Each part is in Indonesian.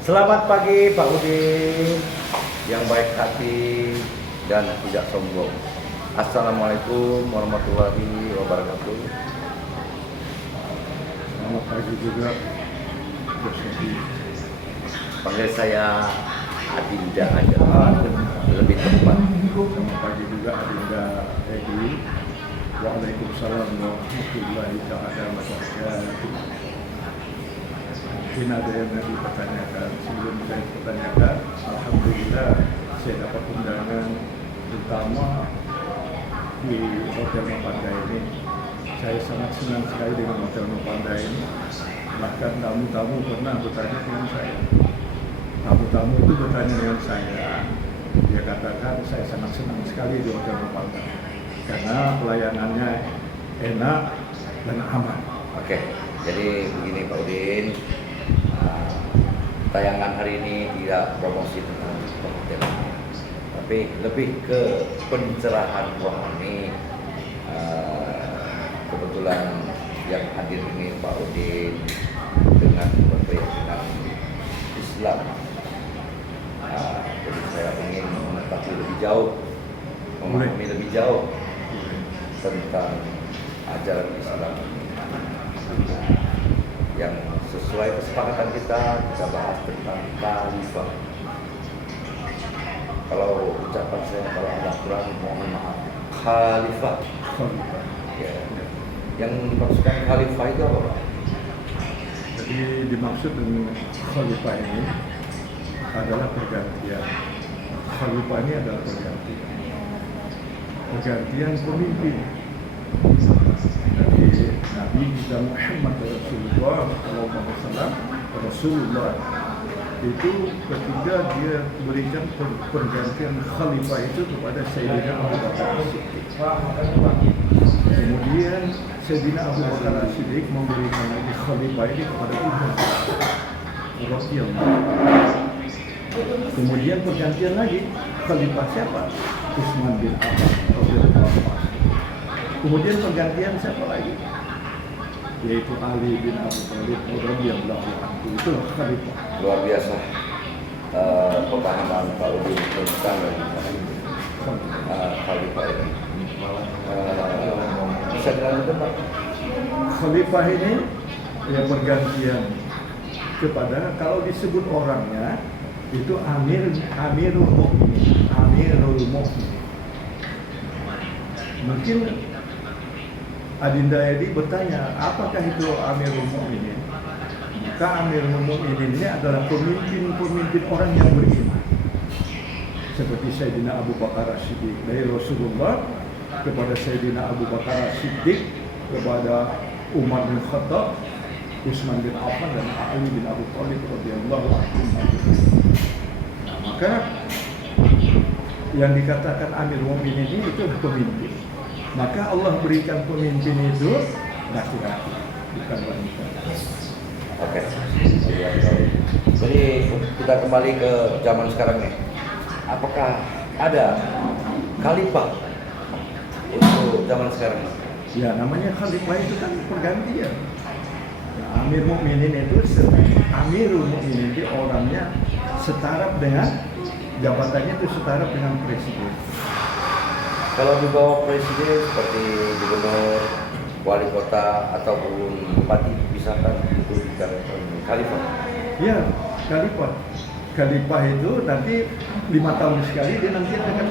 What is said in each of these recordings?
Selamat pagi Pak Udin yang baik hati dan tidak sombong. Assalamualaikum warahmatullahi wabarakatuh. Selamat pagi juga, Bos Edi. Panggil saya Adinda aja, lebih tepat. Selamat pagi juga Adinda Edi. Waalaikumsalam warahmatullahi wabarakatuh. Mungkin ada yang tadi pertanyakan. Sebelum saya pertanyakan, alhamdulillah saya dapat undangan terutama di Hotel Nopanda ini. Saya sangat senang sekali dengan Hotel Nopanda ini. Bahkan tamu-tamu pernah bertanya dengan saya. Tamu-tamu itu bertanya dengan saya. Dia katakan saya sangat senang sekali di Hotel Nopanda karena pelayanannya enak dan aman. Oke, jadi begini Pak Udin. Tayangan hari ini tidak promosi tentang hotel, tapi lebih ke pencerahan rohani. Kebetulan yang hadir ini Pak Udin dengan berkeyakinan Islam. Jadi saya ingin mengetahui lebih jauh, memahami lebih jauh tentang ajaran Islam yang sesuai kesepakatan kita bahas tentang khalifah. Kalau ucapan saya kalau ada kurang mohon maaf. Khalifah. Ya. Yang dimaksudkan khalifah itu apa Pak? Jadi dimaksud dengan khalifah ini adalah pergantian. Khalifah ini adalah pergantian. Pergantian pemimpin. Dari Nabi kita Muhammad Rasulullah itu ketika dia berikan pergantian khalifah itu kepada Sayyidina Abu Bakar As-Siddiq. Kemudian Sayyidina Abu Bakar As-Siddiq memberikan lagi khalifah ini kepada Umar radhiyallahu anhu. Kemudian pergantian lagi khalifah siapa? Utsman bin Affan radhiyallahu anhu. Kemudian pergantian siapa lagi? Yaitu Ali bin Abi Thalib radhiyallahu anhu. Itu khalifah. Luar biasa pemahaman Pak Udin tentang khalifah ini. Bisa dilanjutkan Pak? Khalifah ini yang pergantian kepada, kalau disebut orangnya itu Amirul Mukminin. Mungkin Adinda Edi bertanya, apakah itu Amirul Mukminin? Maka Amirul Mukminin ini adalah pemimpin orang yang beriman. Seperti Sayyidina Abu Bakar As-Siddiq dari Rasulullah kepada Sayyidina Abu Bakar As-Siddiq, kepada Umar bin Khattab, Utsman bin Affan dan Ali bin Abi Thalib radhiyallahu anhu. Nah, maka yang dikatakan Amirul Mukminin ini itu pemimpin. Maka Allah berikan pemimpin itu laki-laki, bukan wanita. Oke. Jadi kita kembali ke zaman sekarang nih. Apakah ada khalifah untuk zaman sekarang? Ya, namanya khalifah itu kan pergantian. Ya, Amirul Mukminin Amirul Mukminin itu orangnya setara dengan jabatannya itu setara dengan presiden. Kalau di bawah presiden seperti gubernur, wali kota ataupun bupati, misalkan itu dikatakan khalifah. Ya, khalifah. Khalifah itu nanti 5 tahun sekali dia nanti akan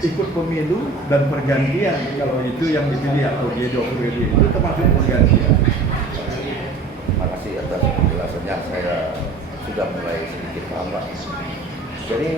ikut pemilu dan pergantian. Kalau itu yang dipilih atau dia itu termasuk pergantian. Terima kasih atas penjelasannya. Saya sudah mulai sedikit paham Pak. Jadi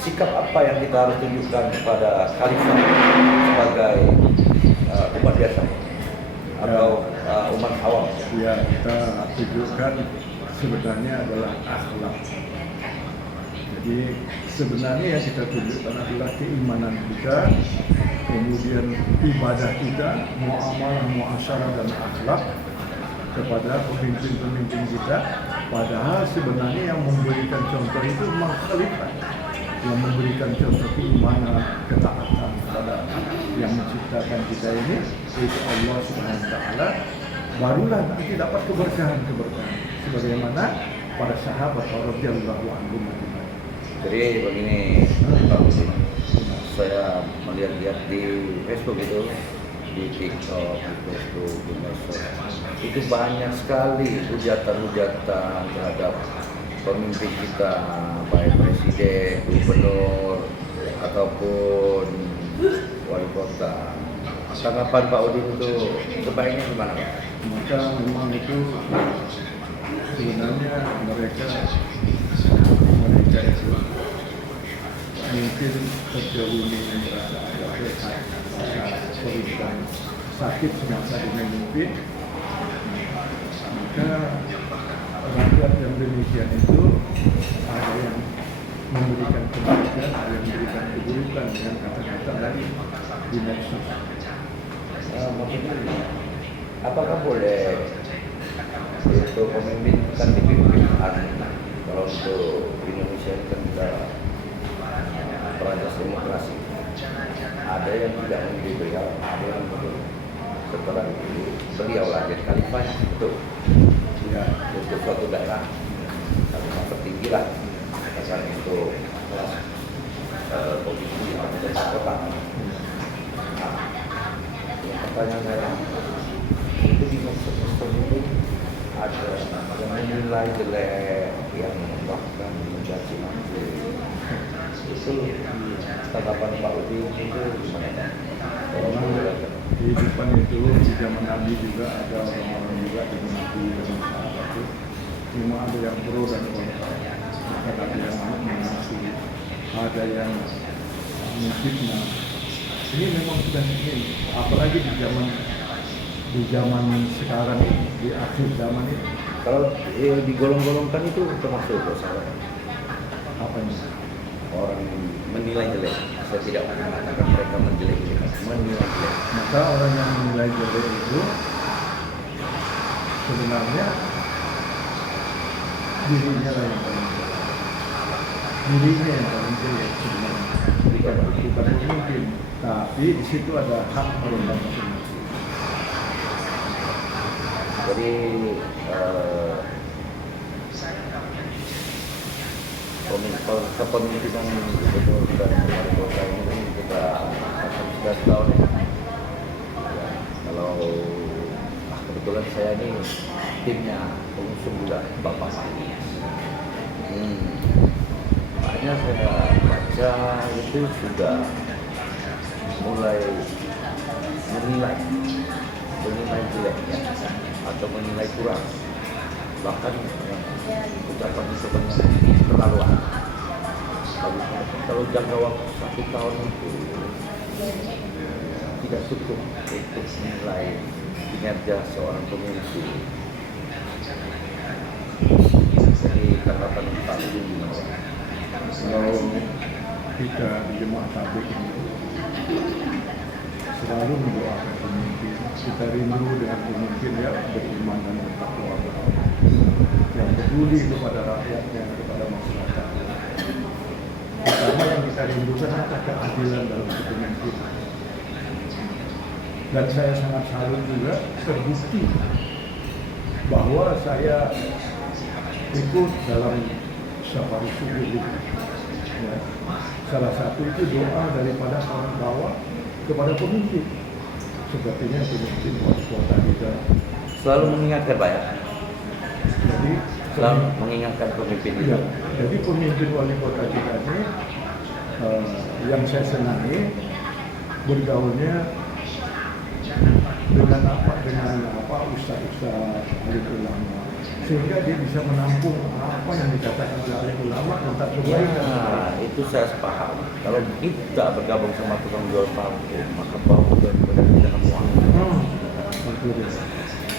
sikap apa yang kita harus tunjukkan kepada khalifah sebagai umat biasa atau umat awam? Ya, kita tunjukkan sebenarnya adalah akhlak. Jadi sebenarnya yang kita tunjukkan adalah keimanan kita, kemudian ibadah kita, muamalah, muasyarah dan akhlak kepada pemimpin-pemimpin kita. Padahal sebenarnya yang memberikan contoh itu memang khalifah, yang memberikan contoh keimanan, ketaatan kepada yang menciptakan kita ini, yaitu Allah Subhanahu wa taala. Barulah nanti dapat keberkahan. Sebagaimana para sahabat radhiyallahu anhum ajma'in. Jadi begini Pak Udin, saya melihat-lihat di Facebook itu, di TikTok, di Facebook, di medsos, itu banyak sekali hujatan-hujatan terhadap pemimpin kita, baik presiden, gubernur, ataupun wali kota. Tanggapan Pak Udin itu sebaiknya gimana Pak? Maka memang itu sebenarnya mereka itu mungkin terjolimi merasa agak sehat, merasa sakit semasa dengan mimpi. Maka rakyat yang demikian itu ada yang memberikan kebaikan, ada yang memberikan keburukan dengan kata-kata dari di medsos. Maksudnya apakah boleh itu pemimpin kan dipimpin kalau untuk Indonesia ini kan kita perancis demokrasi, ada yang tidak memilih beliau, ada yang memilih setelah itu beliau lah jadi khalifah itu ya untuk suatu daerah khalifah tertinggi lah katakan untuk kelas posisi atau kota. Pertanyaan saya itu di medsos itu ada yang menilai jelek, yang bahkan mencaci maki. Itu tanggapan Pak Udin itu gimana? Karena kehidupan itu di zaman Nabi juga ada orang-orang juga di Nabi dan sahabat itu memang ada yang pro dan kontra. Ada yang mengasihi, ada yang menfitnah. Ini memang sudah ini, apalagi di zaman sekarang ini, di akhir zaman ini. Kalau digolong-golongkan itu termasuk dosa Apa ini? orang menilai jelek. Saya tidak mengatakan mereka menilai jelek. Maka orang yang menilai jelek itu sebenarnya dirinya lah yang paling jelek. Dirinya yang paling jelek sebenarnya. Bukan pemimpin. Tapi di situ ada hak orang masing-masing. Jadi kepemimpinan gubernur dan wali kota ini kan kita akan 11 tahun ya. Kalau kebetulan saya ini timnya pengusung juga Bapak Anies. Makanya saya baca itu sudah mulai menilai jeleknya atau menilai kurang, bahkan ucapan terlaluan. Kalau jangka waktu 1 tahun itu tidak cukup untuk menilai kinerja seorang pemimpin. Jadi tanggapan Pak Udin gimana? Kalau kita di jemaah tabligh ini selalu mendoakan pemimpin, kita rindu dengan pemimpin yang beriman dan bertakwa, yang peduli kepada rakyatnya, kepada masyarakat. Pertama yang kita rindukan adalah keadilan dalam kepemimpinan. Dan saya sangat salut juga terbukti bahwa saya ikut dalam safari subuh. Ya. Salah satu itu doa daripada orang bawah kepada pemimpin. Sepertinya pemimpin wali kota kita Selalu mengingatkan Pak ya? Jadi Selalu mengingatkan pemimpin itu. ya, jadi pemimpin wali kota kita ini yang saya senangi bergaulnya dengan ustaz-ustaz alim ulama, sehingga dia bisa menampung apa yang dikatakan oleh alim ulama tentang kebaikan. Ya, itu saya sepaham. Kalau kita bergabung sama tukang jual palsu, maka bau daripada kita semua.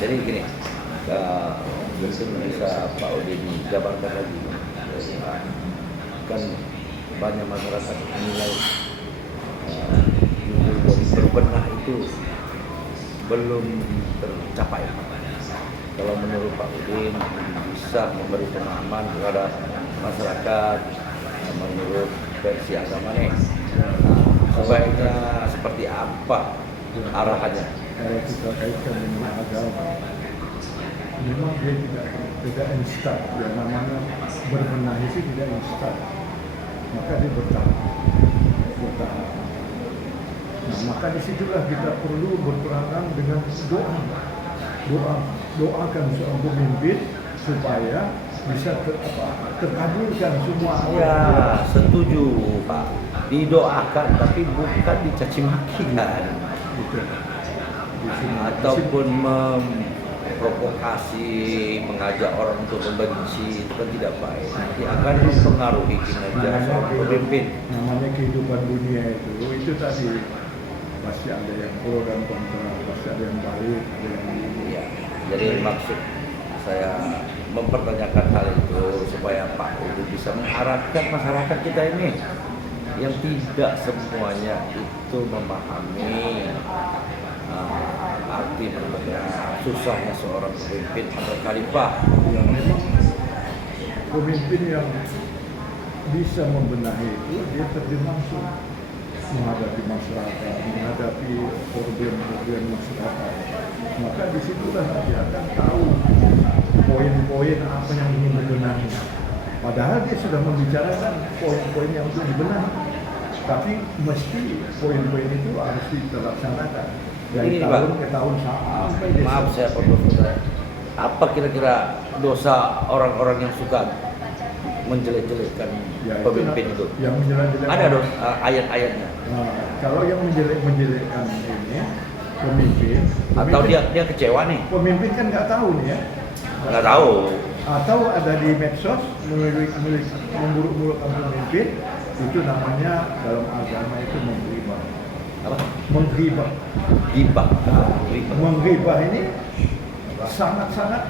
Jadi gini, mungkin bisa Pak Udin jabarkan lagi. Kan banyak masyarakat menilai berbenah itu belum tercapai. Kalau menurut Pak Udin bisa memberi pemahaman kepada masyarakat menurut versi agama nih. Sebaiknya seperti apa arahannya? Kalau kita kaitkan dengan agama, memang dia tidak tidak instan. Yang namanya berbenah itu tidak instan. Maka dia bertahap. Nah, maka disitulah kita perlu berperangan dengan doakan seorang pemimpin supaya bisa terkabulkan semua. Ya, setuju Pak. Didoakan tapi bukan dicaci maki kan. Gitu. Di sini. Ataupun memprovokasi, mengajak orang untuk membenci, itu kan tidak baik. Nanti akan mempengaruhi kinerja seorang pemimpin. Namanya kehidupan dunia itu tadi pasti ada yang pro dan kontra, pasti ada yang baik, ada yang buruk. Ya, jadi maksud saya mempertanyakan hal itu supaya Pak Udu bisa mengarahkan masyarakat kita ini yang tidak semuanya itu memahami arti berbeda susahnya seorang pemimpin atau khalifah. Yang memang pemimpin yang bisa membenahi itu dia terjun langsung menghadapi masyarakat, menghadapi problem-problem masyarakat. Maka disitulah dia akan tahu poin-poin apa yang ingin dibenahi. Padahal dia sudah membicarakan poin-poin yang untuk dibenahi, tapi mesti poin-poin itu harus dilaksanakan dari Ini, tahun Pak, ke tahun sampai desa. maaf saya potong saudara. Apa kira-kira dosa orang-orang yang suka menjelek-jelekkan Ya, pemimpin itu? yang menjelek-jelekkan. Ada dong ayat-ayatnya. Nah, kalau yang menjelek-menjelekkan ini pemimpin Atau dia kecewa nih? pemimpin kan nggak tahu nih ya. Nggak tahu. Atau ada di medsos memburuk-burukkan pemimpin, itu namanya dalam agama itu menggibah. Apa? Menggibah. Gibah. Nah, Gibah. menggibah ini sangat-sangat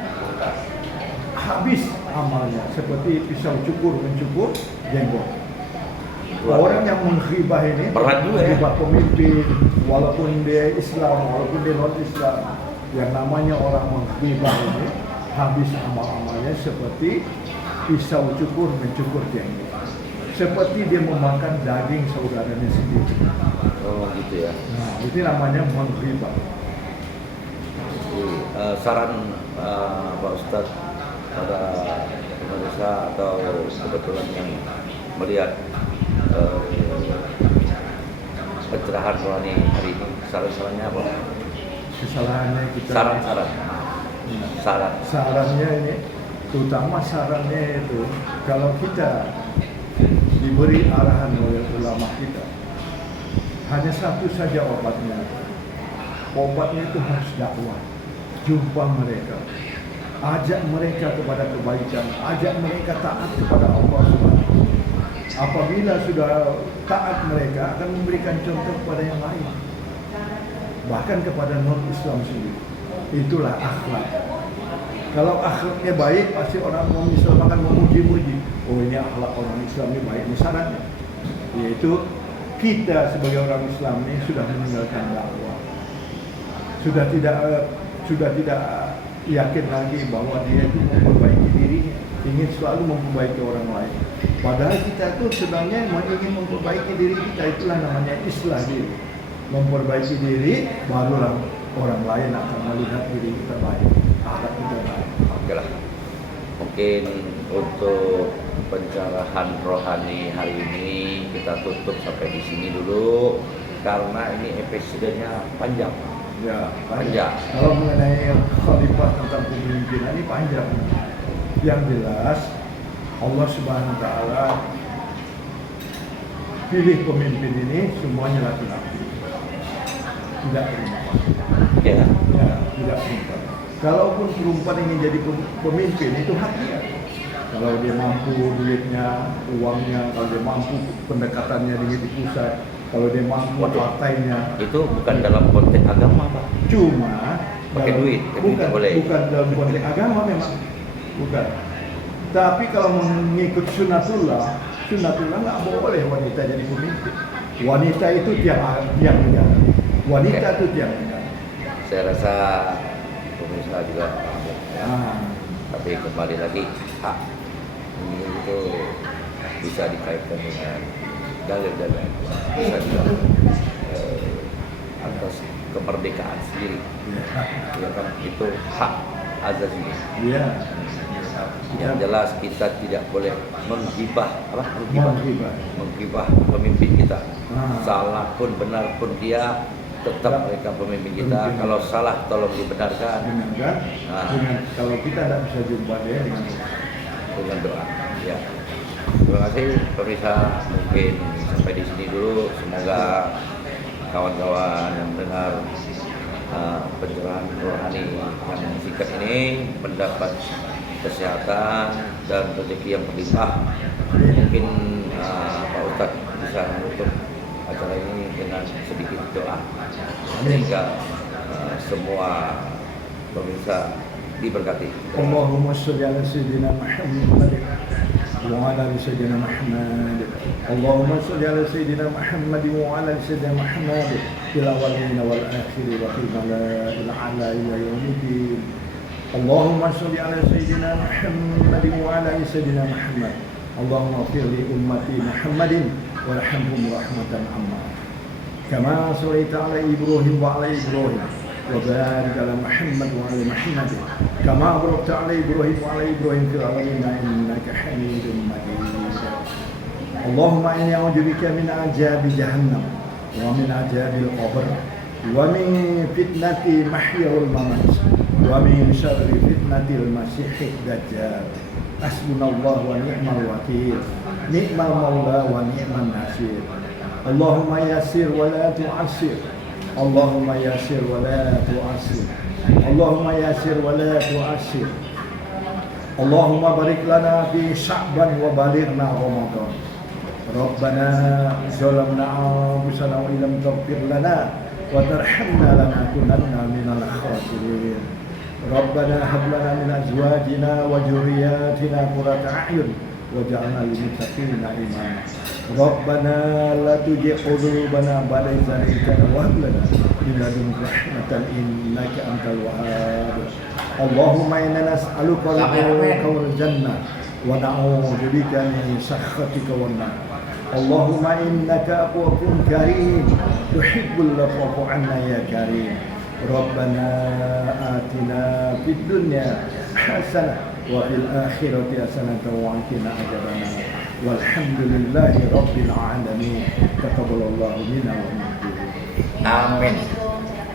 habis amalnya, seperti pisau cukur mencukur jenggot. Orang yang menghibah ini Berat juga ya. menghibah pemimpin, walaupun dia Islam, walaupun dia non Islam, yang namanya orang menghibah ini habis amal-amalnya seperti pisau cukur mencukur jenggot, seperti dia memakan daging saudaranya sendiri. Oh gitu ya. Nah, itu namanya menghibah. Jadi, saran Pak Ustadz pada pemirsa atau kebetulan yang melihat pencerahan rohani hari ini, saran-sarannya apa? Kesalahannya kita. Saran-saran. Saran. Sarannya ini, terutama sarannya itu, kalau kita diberi arahan oleh ulama kita, hanya satu saja obatnya. Obatnya itu harus dakwah, jumpa mereka, ajak mereka kepada kebaikan, ajak mereka taat kepada Allah Subhanahu. Apabila sudah taat, mereka akan memberikan contoh kepada yang lain, bahkan kepada non-Islam sendiri. Itulah akhlak. Kalau akhlaknya baik, pasti orang non-Islam akan memuji-muji. Oh, ini akhlak orang Islam ini baik. Ini syaratnya, yaitu kita sebagai orang Islam ini sudah meninggalkan dakwah, sudah tidak yakin lagi bahwa dia itu memperbaiki dirinya, ingin selalu memperbaiki orang lain. Padahal kita itu sebenarnya ingin memperbaiki diri kita, itulah namanya islah diri. Memperbaiki diri, barulah orang lain akan melihat diri kita baik, akhlak kita baik. Oke lah. Mungkin untuk pencerahan rohani hari ini kita tutup sampai di sini dulu karena ini episodenya panjang. Ya, Panjang. Kalau mengenai khalifah tentang kepemimpinan ini panjang. Yang jelas Allah Subhanahu wa taala pilih pemimpin ini semuanya laki-laki. Tidak perempuan. Ya. Ya, tidak perempuan. Kalaupun perempuan ingin jadi pemimpin itu haknya. Kalau dia mampu duitnya, uangnya, kalau dia mampu pendekatannya di pusat, kalau dia mampu partainya. Itu bukan dalam konteks agama, Pak. Cuma Pakai duit, bukan, boleh. bukan dalam konteks agama memang, bukan. Tapi kalau mengikut sunnatullah nggak boleh wanita jadi pemimpin. Wanita itu tiang negara. Wanita itu tiang negara. Saya rasa pemirsa juga paham ya. Tapi kembali lagi hak ini itu bisa dikaitkan dengan dalil-dalil, bisa dilakukan atas kemerdekaan sendiri. Ya kan, itu hak azazi. Iya. Yang jelas kita tidak boleh menggibah pemimpin kita. Salah pun benar pun dia, tetap mereka pemimpin kita. Kalau salah tolong dibenarkan. Dengan kalau kita tidak bisa jumpa dia dengan doa. Ya. Terima kasih pemirsa, mungkin sampai di sini dulu. Semoga kawan-kawan yang mendengar pencerahan rohani yang singkat ini mendapat kesehatan dan rezeki yang berlimpah. Mungkin Pak Ustadz bisa menutup acara ini dengan sedikit doa sehingga semua pemirsa diberkati. Allahumma sholli ala sayyidina Muhammad wa ala ali sayyidina Muhammad. Allahumma sholli ala sayyidina Muhammad wa ala ali sayyidina Muhammad fil awwalin wal akhirin wa fil mala'il a'la ila yaumiddin. Allahumma sholli ala sayyidina Muhammad wa ala ali sayyidina Muhammad. Allahumma ighfir li ummati Muhammadin warhamhum rahmatan amma. Kama shallaita ala Ibrahim wa ala Ibrahim. وبارك على محمد وعلى محمد كما باركت على ابراهيم وعلى ابراهيم في العالمين انك حميد مجيد. اللهم اني اعوذ بك من عذاب جهنم ومن عذاب القبر ومن فتنة محيا والممات ومن شر فتنة المسيح الدجال. حسبنا الله ونعم الوكيل نعم المولى ونعم النصير. اللهم يسر ولا تعسر. اللهم يسر ولا تعسر. اللهم يسر ولا تعسر. اللهم بارك لنا في شعبان وبلغنا رمضان. ربنا ظلمنا أنفسنا وإن لم تغفر لنا وترحمنا لنكونن من الخاسرين. ربنا هب لنا من أزواجنا وذرياتنا قرة أعين واجعلنا للمتقين إماما. ربنا لا تزغ قلوبنا بعد إذ هديتنا وهب لنا من لدنك رحمة إنك أنت الوهاب. اللهم إنا نسألك رضاك والجنة ونعوذ بك من سخطك والنار. اللهم إنك عفو كريم تحب العفو عنا يا كريم. ربنا آتنا في الدنيا حسنة وفي الآخرة حسنة وقنا عذاب النار. والحمد لله رب العالمين. تقبل الله منا ومنكم. Amin.